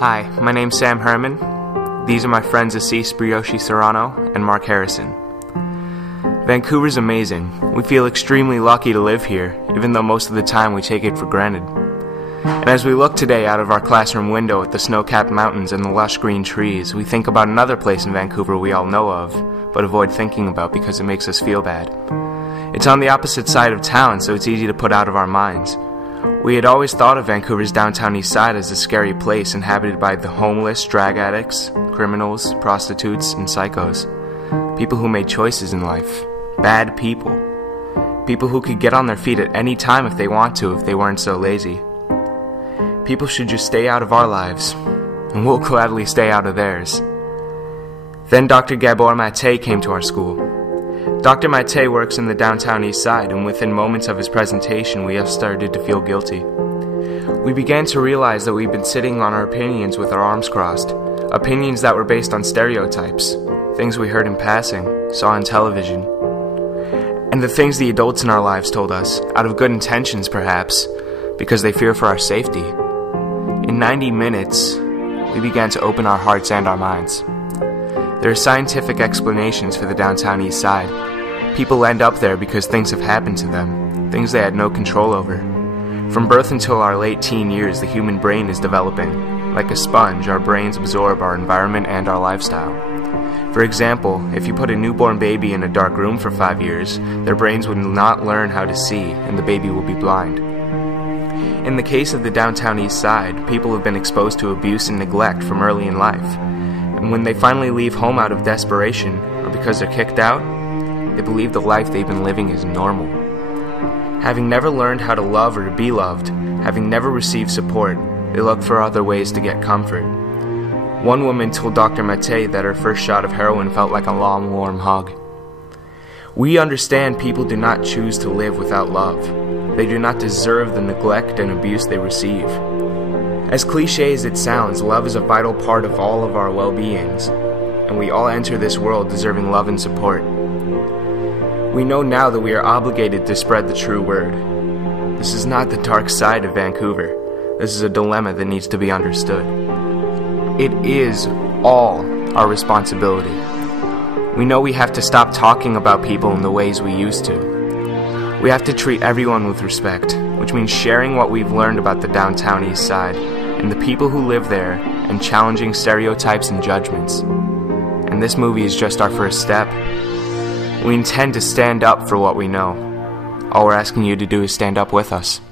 Hi, my name's Sam Herman. These are my friends Assis Brioche Serrano and Mark Harrison. Vancouver's amazing. We feel extremely lucky to live here, even though most of the time we take it for granted. And as we look today out of our classroom window at the snow-capped mountains and the lush green trees, we think about another place in Vancouver we all know of, but avoid thinking about because it makes us feel bad. It's on the opposite side of town, so it's easy to put out of our minds. We had always thought of Vancouver's downtown east side as a scary place inhabited by the homeless, drag addicts, criminals, prostitutes, and psychos. People who made choices in life. Bad people. People who could get on their feet at any time if they want to, if they weren't so lazy. People should just stay out of our lives, and we'll gladly stay out of theirs. Then Dr. Gabor Mate came to our school. Dr. Mate works in the downtown east side, and within moments of his presentation, we have started to feel guilty. We began to realize that we've been sitting on our opinions with our arms crossed, opinions that were based on stereotypes, things we heard in passing, saw on television, and the things the adults in our lives told us, out of good intentions perhaps, because they fear for our safety. In 90 minutes, we began to open our hearts and our minds. There are scientific explanations for the downtown east side. People end up there because things have happened to them, things they had no control over. From birth until our late teen years, the human brain is developing. Like a sponge, our brains absorb our environment and our lifestyle. For example, if you put a newborn baby in a dark room for 5 years, their brains would not learn how to see, and the baby will be blind. In the case of the downtown east side, people have been exposed to abuse and neglect from early in life. And when they finally leave home out of desperation, or because they're kicked out, they believe the life they've been living is normal. Having never learned how to love or to be loved, having never received support, they look for other ways to get comfort. One woman told Dr. Mate that her first shot of heroin felt like a long, warm hug. We understand people do not choose to live without love. They do not deserve the neglect and abuse they receive. As cliché as it sounds, love is a vital part of all of our well-beings, and we all enter this world deserving love and support. We know now that we are obligated to spread the true word. This is not the dark side of Vancouver. This is a dilemma that needs to be understood. It is all our responsibility. We know we have to stop talking about people in the ways we used to. We have to treat everyone with respect, which means sharing what we've learned about the downtown east side and the people who live there and challenging stereotypes and judgments. And this movie is just our first step. We intend to stand up for what we know. All we're asking you to do is stand up with us.